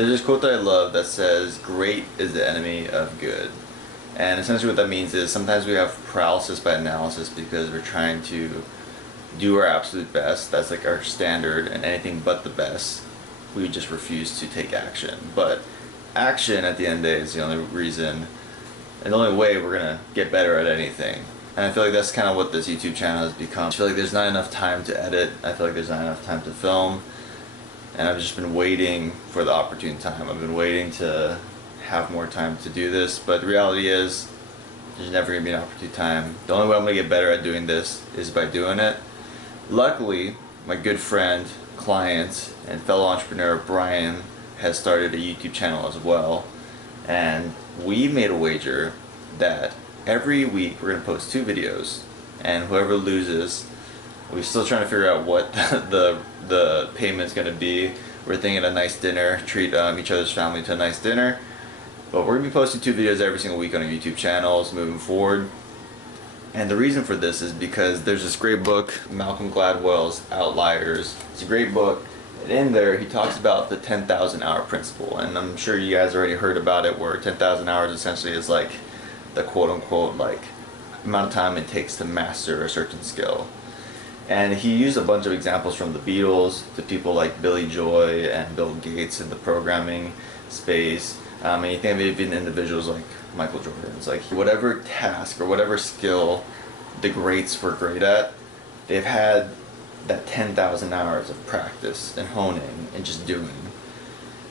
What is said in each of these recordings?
There's this quote that I love that says, "Great is the enemy of good." And essentially what that means is sometimes we have paralysis by analysis because we're trying to do our absolute best. That's like our standard, and anything but the best, we just refuse to take action. But action at the end of the day is the only reason and the only way we're gonna get better at anything. And I feel like that's kind of what this YouTube channel has become. I feel like there's not enough time to edit. I feel like there's not enough time to film. And I've just been waiting for the opportune time. I've been waiting to have more time to do this. But the reality is, there's never gonna be an opportune time. The only way I'm gonna get better at doing this is by doing it. Luckily, my good friend, client, and fellow entrepreneur Brian has started a YouTube channel as well. And we made a wager that every week we're going to post 2 videos, and whoever loses, we're still trying to figure out what the payment's going to be. We're thinking a nice dinner, treat each other's family to a nice dinner. But we're going to be posting 2 videos every single week on our YouTube channels moving forward. And the reason for this is because there's this great book, Malcolm Gladwell's Outliers. It's a great book. And in there, he talks about the 10,000 hour principle. And I'm sure you guys already heard about it, where 10,000 hours essentially is like the quote-unquote like amount of time it takes to master a certain skill. And he used a bunch of examples from the Beatles to people like Billy Joy and Bill Gates in the programming space. And you think of even individuals like Michael Jordan. It's like whatever task or whatever skill the greats were great at, they've had that 10,000 hours of practice and honing and just doing.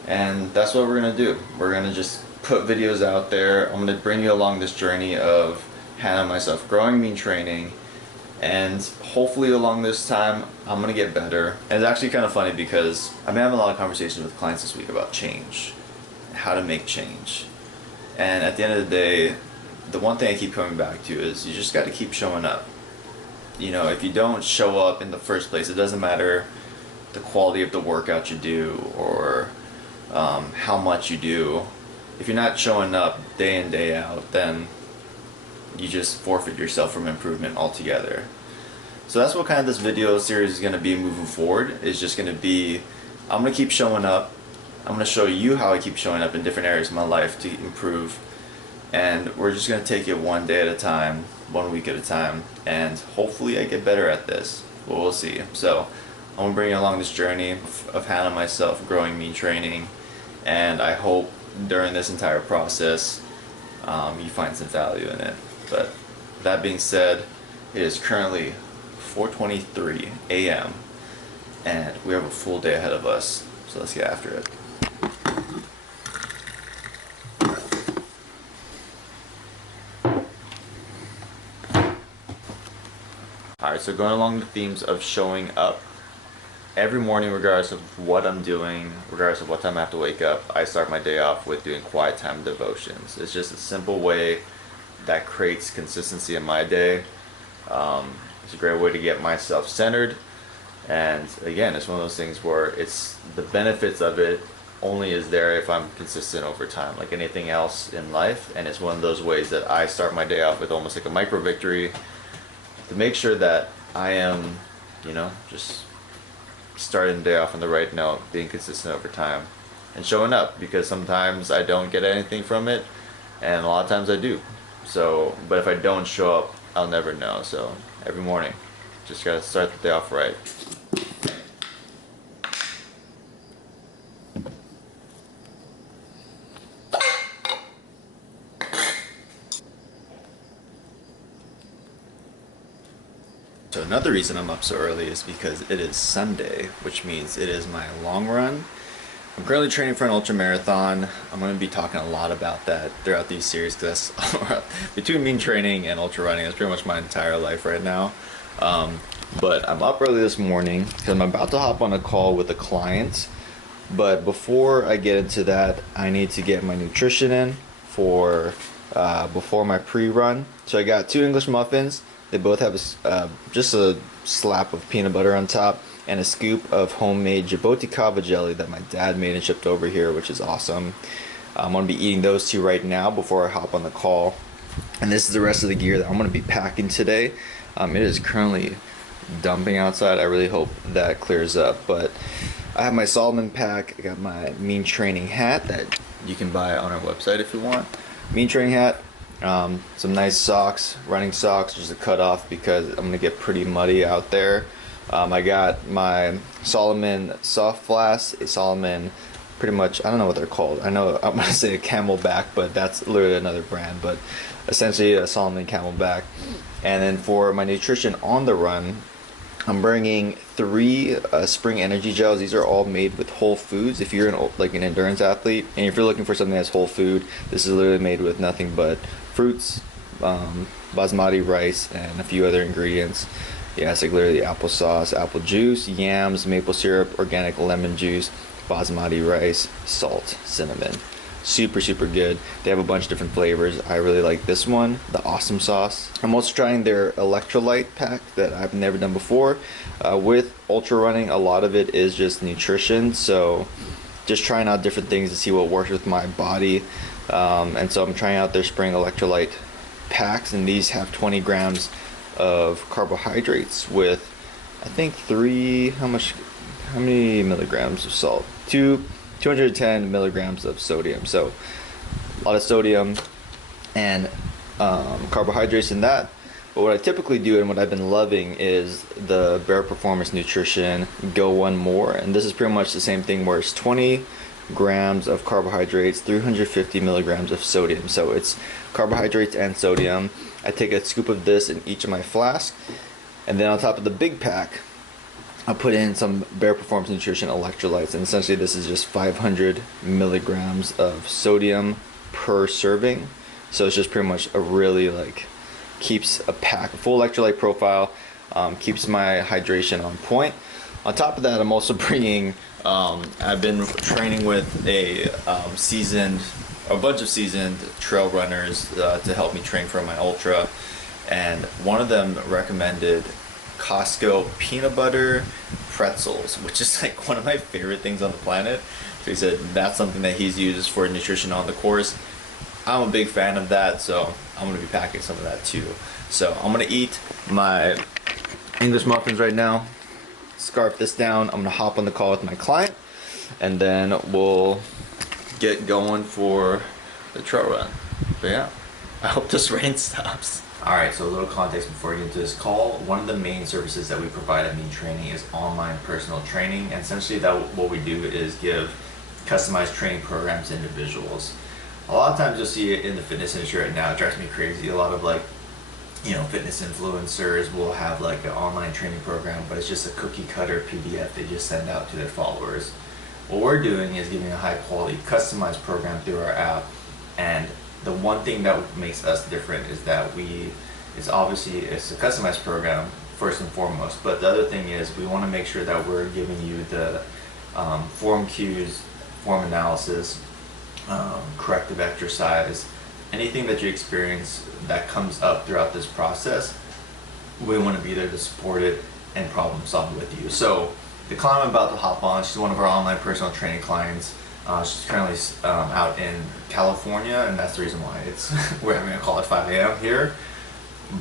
And that's what we're going to do. We're going to just put videos out there. I'm going to bring you along this journey of Hannah and myself growing mean training, and hopefully along this time I'm going to get better. And it's actually kind of funny because I've been having a lot of conversations with clients this week about change, how to make change. And at the end of the day, the one thing I keep coming back to is you just got to keep showing up. You know, if you don't show up in the first place, it doesn't matter the quality of the workout you do or how much you do. If you're not showing up day in, day out, then you just forfeit yourself from improvement altogether. So that's what kind of this video series is going to be moving forward. It's just going to be, I'm going to keep showing up. I'm going to show you how I keep showing up in different areas of my life to improve. And we're just going to take it one day at a time, 1 week at a time, and hopefully I get better at this. But we'll see. So I'm going to bring you along this journey of Hannah and myself growing mean training, and I hope during this entire process you find some value in it. But that being said, it is currently 4:23 a.m. and we have a full day ahead of us, so let's get after it. Alright, so going along the themes of showing up, every morning, regardless of what I'm doing, regardless of what time I have to wake up, I start my day off with doing quiet time devotions. It's just a simple way that creates consistency in my day. It's a great way to get myself centered, and again, it's one of those things where it's the benefits of it only is there if I'm consistent over time, like anything else in life. And it's one of those ways that I start my day off with almost like a micro victory to make sure that I am, you know, just starting the day off on the right note, being consistent over time, and showing up, because sometimes I don't get anything from it, and a lot of times I do. So, but if I don't show up, I'll never know. So every morning, just gotta start the day off right. So another reason I'm up so early is because it is Sunday, which means it is my long run. I'm currently training for an ultra marathon. I'm going to be talking a lot about that throughout these series, because between mean training and ultra running, that's pretty much my entire life right now. But I'm up early this morning because I'm about to hop on a call with a client. But before I get into that, I need to get my nutrition in for before my pre-run. So I got 2 English muffins. They both have just a slap of peanut butter on top and a scoop of homemade Djibouti kava jelly that my dad made and shipped over here, which is awesome. I'm going to be eating those 2 right now before I hop on the call. And this is the rest of the gear that I'm going to be packing today. It is currently dumping outside. I really hope that clears up. But I have my Solomon pack. I got my Mean Training hat that you can buy on our website if you want. Mean Training hat. Some nice socks, running socks, just a cut off because I'm gonna get pretty muddy out there. I got my Solomon soft flask, a Solomon, pretty much, I don't know what they're called. I know I'm gonna say a Camelback, but that's literally another brand, but essentially a Solomon Camelback. And then for my nutrition on the run, I'm bringing 3 spring energy gels. These are all made with whole foods. If you're an endurance athlete, and if you're looking for something that's whole food, this is literally made with nothing but fruits, basmati rice, and a few other ingredients. Yeah, it's like literally applesauce, apple juice, yams, maple syrup, organic lemon juice, basmati rice, salt, cinnamon. Super good. They have a bunch of different flavors. I really like this one, the awesome sauce. I'm also trying their electrolyte pack that I've never done before. With ultra running, a lot of it is just nutrition, so just trying out different things to see what works with my body. And so I'm trying out their spring electrolyte packs, and these have 20 grams of carbohydrates with, I think, how many milligrams of salt? 210 milligrams of sodium. So a lot of sodium and carbohydrates in that. But what I typically do and what I've been loving is the Bare Performance Nutrition Go One More, and this is pretty much the same thing where it's 20 grams of carbohydrates, 350 milligrams of sodium. So it's carbohydrates and sodium. I take a scoop of this in each of my flasks, and then on top of the big pack, I put in some Bare Performance Nutrition electrolytes, and essentially this is just 500 milligrams of sodium per serving. So it's just pretty much a really keeps a full electrolyte profile, keeps my hydration on point. On top of that, I'm also bringing, I've been training with a bunch of seasoned trail runners to help me train for my ultra, and one of them recommended Costco peanut butter pretzels, which is one of my favorite things on the planet. So he said that's something that he's used for nutrition on the course. I'm a big fan of that, so I'm going to be packing some of that too. So I'm going to eat my English muffins right now, scarf this down. I'm going to hop on the call with my client, and then we'll get going for the trail run. But yeah, I hope this rain stops. Alright, so a little context before we get into this call. One of the main services that we provide at Mean Training is online personal training, and essentially what we do is give customized training programs to individuals. A lot of times you'll see it in the fitness industry right now. It drives me crazy. A lot of fitness influencers will have an online training program, but it's just a cookie cutter PDF they just send out to their followers. What we're doing is giving a high quality customized program through our app, and the one thing that makes us different is that it's a customized program first and foremost, but the other thing is we want to make sure that we're giving you the form cues, form analysis, corrective exercise, anything that you experience that comes up throughout this process. We want to be there to support it and problem solve with you. So the client I'm about to hop on, she's one of our online personal training clients. She's currently out in California, and that's the reason why we're having a call at 5 a.m. here.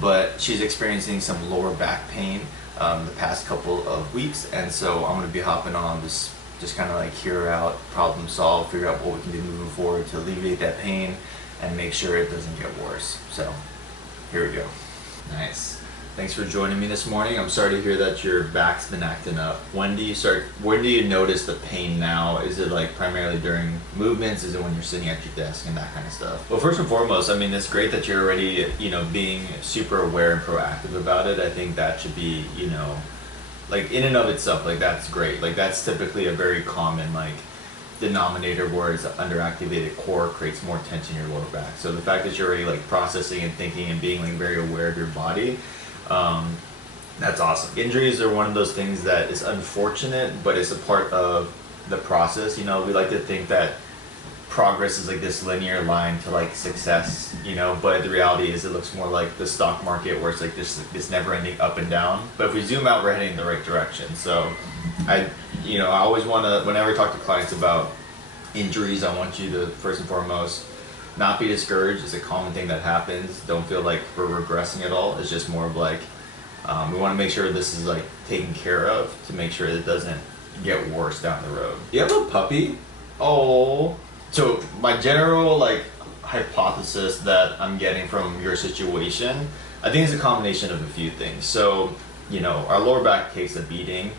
But she's experiencing some lower back pain the past couple of weeks, and so I'm going to be hopping on just kind of hear her out, problem solve, figure out what we can do moving forward to alleviate that pain and make sure it doesn't get worse. So here we go. Nice. Thanks for joining me this morning. I'm sorry to hear that your back's been acting up. When do you notice the pain now? Is it primarily during movements? Is it when you're sitting at your desk and that kind of stuff? Well, first and foremost, it's great that you're already, being super aware and proactive about it. I think that should be, in and of itself, that's great. That's typically a very common, denominator where it's underactivated core creates more tension in your lower back. So the fact that you're already processing and thinking and being very aware of your body, that's awesome. Injuries are one of those things that is unfortunate, but it's a part of the process. We like to think that progress is this linear line to success, but the reality is it looks more like the stock market where it's this never-ending up and down. But if we zoom out, we're heading in the right direction. So I always want to, whenever I talk to clients about injuries, I want you to first and foremost not be discouraged. It's a common thing that happens. Don't feel like we're regressing at all. It's just more of we want to make sure this is taken care of to make sure it doesn't get worse down the road. You have a puppy? Oh. So my general like hypothesis that I'm getting from your situation, I think it's a combination of a few things. So, you know, our lower back takes a beating,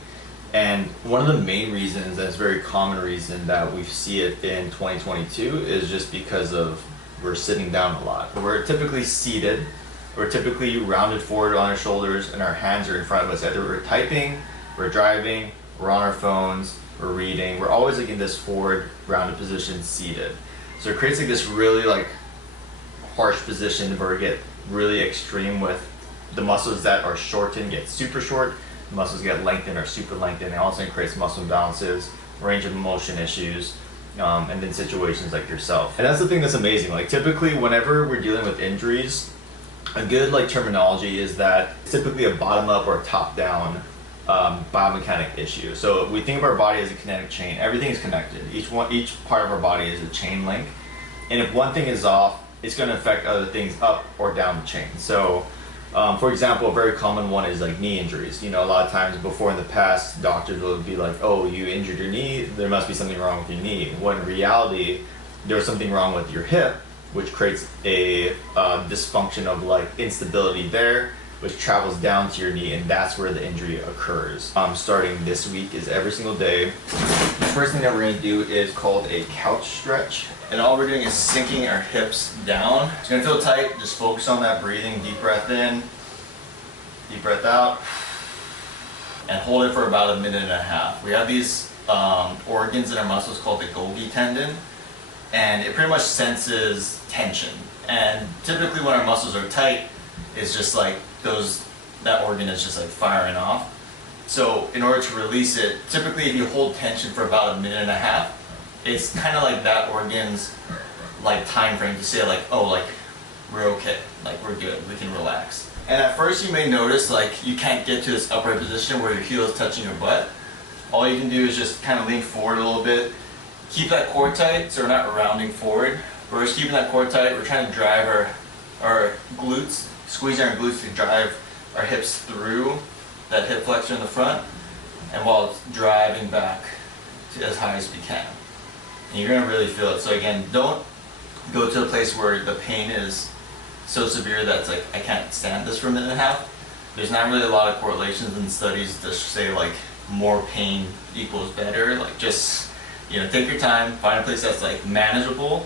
and one of the main reasons, and it's a very common reason that we see it in 2022, is just because of we're sitting down a lot. We're typically seated, we're typically rounded forward on our shoulders, and our hands are in front of us. Either we're typing, we're driving, we're on our phones, we're reading. We're always like in this forward rounded position, seated. So it creates like this really like harsh position where we get really extreme with the muscles that are shortened get super short, the muscles get lengthened or super lengthened, and all of a sudden creates muscle imbalances, range of motion issues, and then situations like yourself. And that's the thing that's amazing. Like typically whenever we're dealing with injuries, a good like terminology is that it's typically a bottom up or a top down biomechanic issue. So we think of our body as a kinetic chain. Everything is connected. Each part of our body is a chain link. And if one thing is off, it's going to affect other things up or down the chain. So for example, a very common one is like knee injuries. You know, a lot of times before in the past, doctors will be like, oh, you injured your knee, there must be something wrong with your knee. When in reality, there's something wrong with your hip, which creates a dysfunction of like instability there, which travels down to your knee, and that's where the injury occurs. Starting this week is every single day. The first thing that we're gonna do is called a couch stretch. And all we're doing is sinking our hips down. It's gonna feel tight, just focus on that breathing. Deep breath in, deep breath out, and hold it for about 1.5 minutes. We have these organs in our muscles called the Golgi tendon, and it pretty much senses tension. And typically when our muscles are tight, it's just like that organ is just like firing off. So in order to release it, typically if you hold tension for about 1.5 minutes, it's kind of like that organ's like time frame to say like, oh, like we're okay, like we're good, we can relax. And at first you may notice like you can't get to this upright position where your heel is touching your butt. All you can do is just kind of lean forward a little bit, keep that core tight so we're not rounding forward. We're just keeping that core tight. We're trying to drive our glutes, squeeze our glutes to drive our hips through that hip flexor in the front, and while driving back to as high as we can. And you're gonna really feel it. So again, don't go to a place where the pain is so severe that it's like, I can't stand this for 1.5 minutes. There's not really a lot of correlations in studies to say like more pain equals better. Like just, you know, take your time, find a place that's like manageable,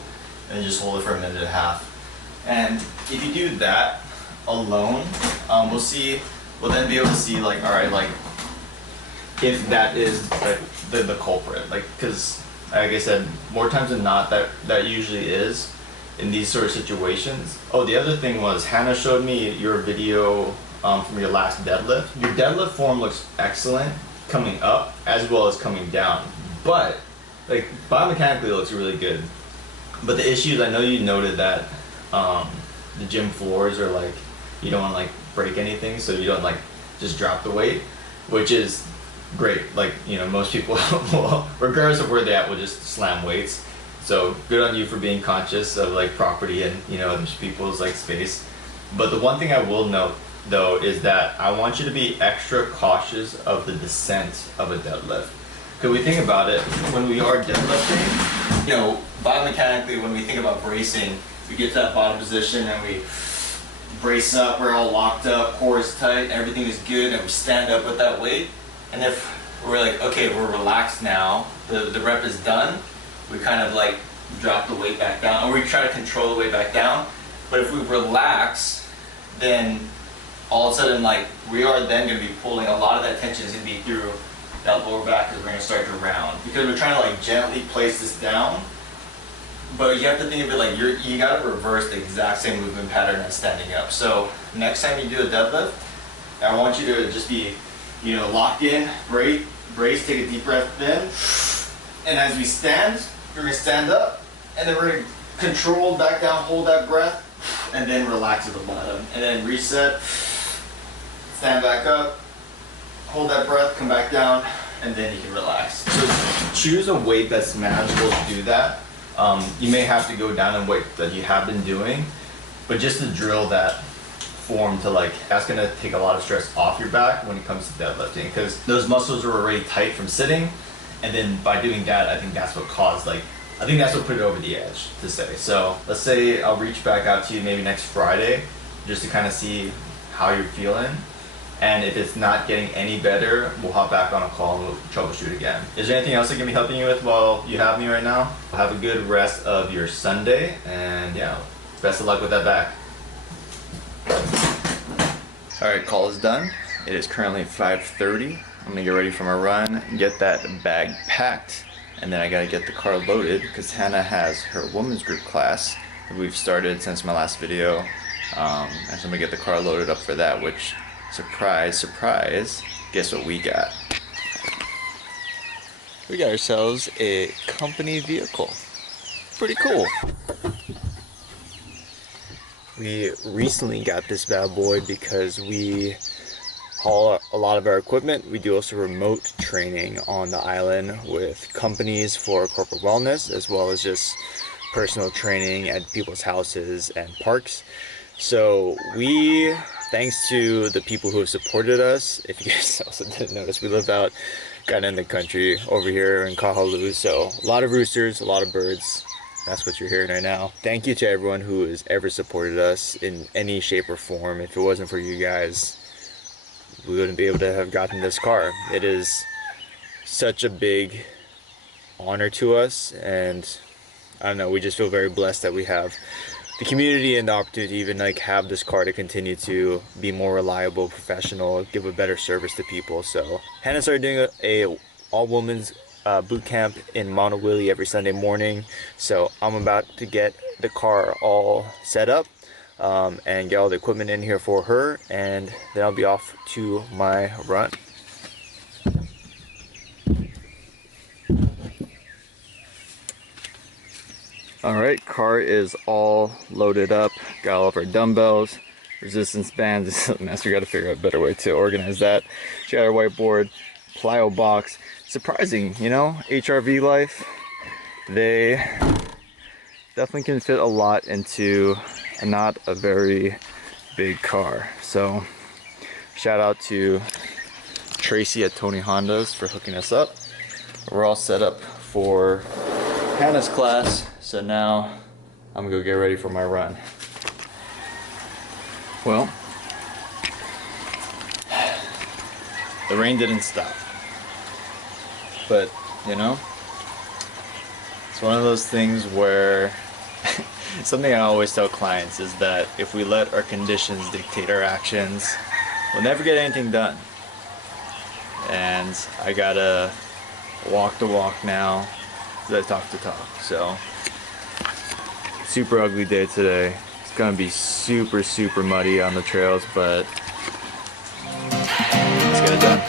and just hold it for 1.5 minutes. And if you do that alone, we'll then be able to see like, all right, like if that is like the culprit, like, because like I said, more times than not, that usually is in these sort of situations. Oh, the other thing was Hannah showed me your video from your last deadlift. Your deadlift form looks excellent coming up as well as coming down, but like biomechanically it looks really good. But the issue is, I know you noted that the gym floors are like, you don't want to like break anything, so you don't like just drop the weight, which is great. Like, you know, most people will, regardless of where they're at, will just slam weights. So good on you for being conscious of like property and, you know, other people's like space. But the one thing I will note though is that I want you to be extra cautious of the descent of a deadlift. Because we think about it, when we are deadlifting, you know, biomechanically when we think about bracing, we get to that bottom position and we brace up, we're all locked up, core is tight, everything is good, and we stand up with that weight. And if we're like, okay, we're relaxed now, the rep is done, we kind of like drop the weight back down, or we try to control the weight back down. But if we relax, then all of a sudden, like, we are then going to be pulling, a lot of that tension is going to be through that lower back because we're going to start to round. Because we're trying to like gently place this down, but you have to think of it like you got to reverse the exact same movement pattern as standing up. So next time you do a deadlift, I want you to just be, you know, locked in, brace, take a deep breath in, and as we stand, we're going to stand up, and then we're going to control back down, hold that breath, and then relax at the bottom, and then reset, stand back up, hold that breath, come back down, and then you can relax. So choose a weight that's manageable to do that. You may have to go down in weight that you have been doing, but just to drill that form to like, that's gonna take a lot of stress off your back when it comes to deadlifting, because those muscles are already tight from sitting, and then by doing that, I think that's what caused like, I think that's what put it over the edge to say. So let's say I'll reach back out to you maybe next Friday just to kind of see how you're feeling. And if it's not getting any better, we'll hop back on a call and we'll troubleshoot again. Is there anything else I can be helping you with while you have me right now? Have a good rest of your Sunday, and yeah, best of luck with that back. All right, call is done. It is currently 5:30. I'm gonna get ready for my run, get that bag packed, and then I gotta get the car loaded because Hannah has her women's group class that we've started since my last video. And so I'm gonna get the car loaded up for that, which, surprise, surprise, guess what we got? We got ourselves a company vehicle. Pretty cool. We recently got this bad boy because we haul a lot of our equipment. We do also remote training on the island with companies for corporate wellness, as well as just personal training at people's houses and parks. So we, thanks to the people who have supported us, if you guys also didn't notice, we live out kind of in the country over here in Kahalu, so a lot of roosters, a lot of birds. That's what you're hearing right now. Thank you to everyone who has ever supported us in any shape or form. If it wasn't for you guys, we wouldn't be able to have gotten this car. It is such a big honor to us, and I don't know, we just feel very blessed that we have the community and the opportunity to even like have this car to continue to be more reliable, professional, give a better service to people. So Hannah started doing a all-women's boot camp in Monowilly every Sunday morning. So I'm about to get the car all set up and get all the equipment in here for her, and then I'll be off to my run. Alright, car is all loaded up, got all of our dumbbells, resistance bands. This is a mess. We got to figure out a better way to organize that. She got our whiteboard, plyo box. Surprising, you know, HRV life, they definitely can fit a lot into not a very big car. So shout out to Tracy at Tony Hondas for hooking us up. We're all set up for Hannah's class, so now I'm gonna go get ready for my run. Well, the rain didn't stop, but you know, it's one of those things where something I always tell clients is that if we let our conditions dictate our actions, we'll never get anything done. And I gotta walk the walk now as I talk the talk. So, super ugly day today. It's gonna be super, super muddy on the trails, but let's get it done.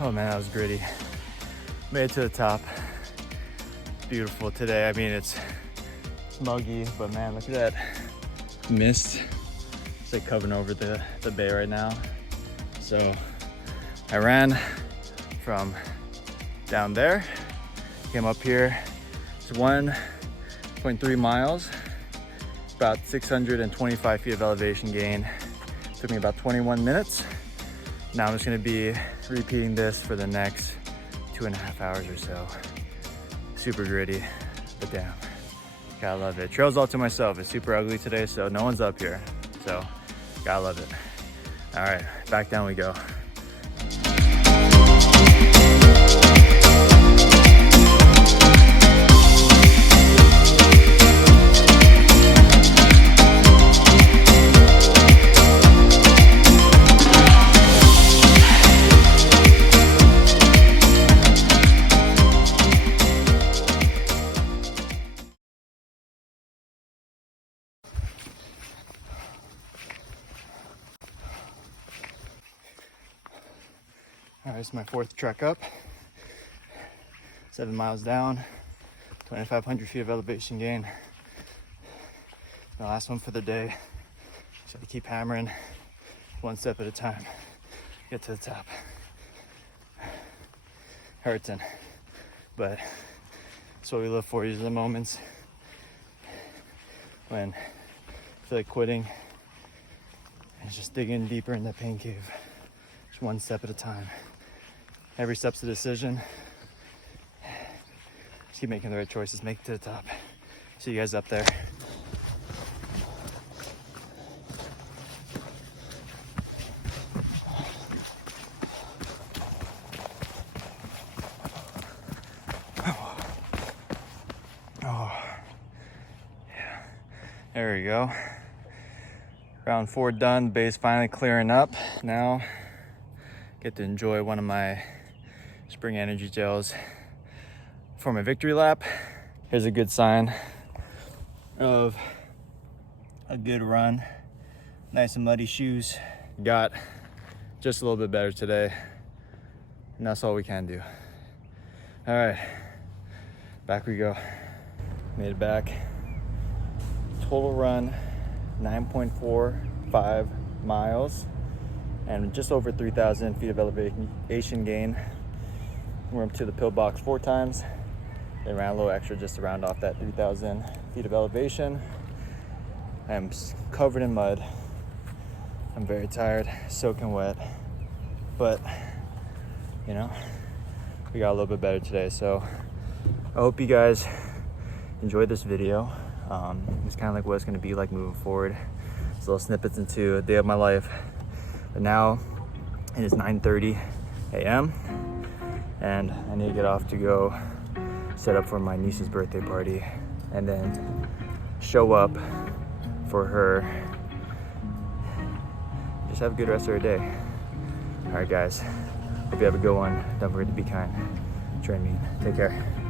Oh man, that was gritty. Made it to the top. Beautiful today. I mean, it's muggy, but man, look at that mist. It's like covering over the bay right now. So I ran from down there. Came up here. It's 1.3 miles, about 625 feet of elevation gain. Took me about 21 minutes. Now I'm just gonna be repeating this for the next 2.5 hours or so. Super gritty, but damn, gotta love it. Trail's all to myself. It's super ugly today, so no one's up here. So, gotta love it. All right, back down we go. All right, it's my 4th trek up. 7 miles down, 2,500 feet of elevation gain. The last one for the day. Just have to keep hammering one step at a time. Get to the top. Hurting, but that's what we live for. These are the moments when I feel like quitting and just digging deeper in that pain cave. Just one step at a time. Every step's a decision. Just keep making the right choices, make it to the top. See you guys up there. Oh, yeah. There we go. Round 4 done, base finally clearing up. Now, get to enjoy one of my spring energy gels for my victory lap. Here's a good sign of a good run. Nice and muddy shoes. Got just a little bit better today, and that's all we can do. All right, back we go. Made it back. Total run 9.45 miles and just over 3,000 feet of elevation gain. We're up to the pillbox 4 times. Then ran a little extra just to round off that 3,000 feet of elevation. I'm covered in mud. I'm very tired, soaking wet, but you know, we got a little bit better today. So I hope you guys enjoyed this video. It's kind of like what it's going to be like moving forward. It's little snippets into a day of my life. But now it is 9:30 a.m. and I need to get off to go set up for my niece's birthday party and then show up for her. Just have a good rest of her day. All right, guys. Hope you have a good one. Don't forget to be kind. Train me. Take care.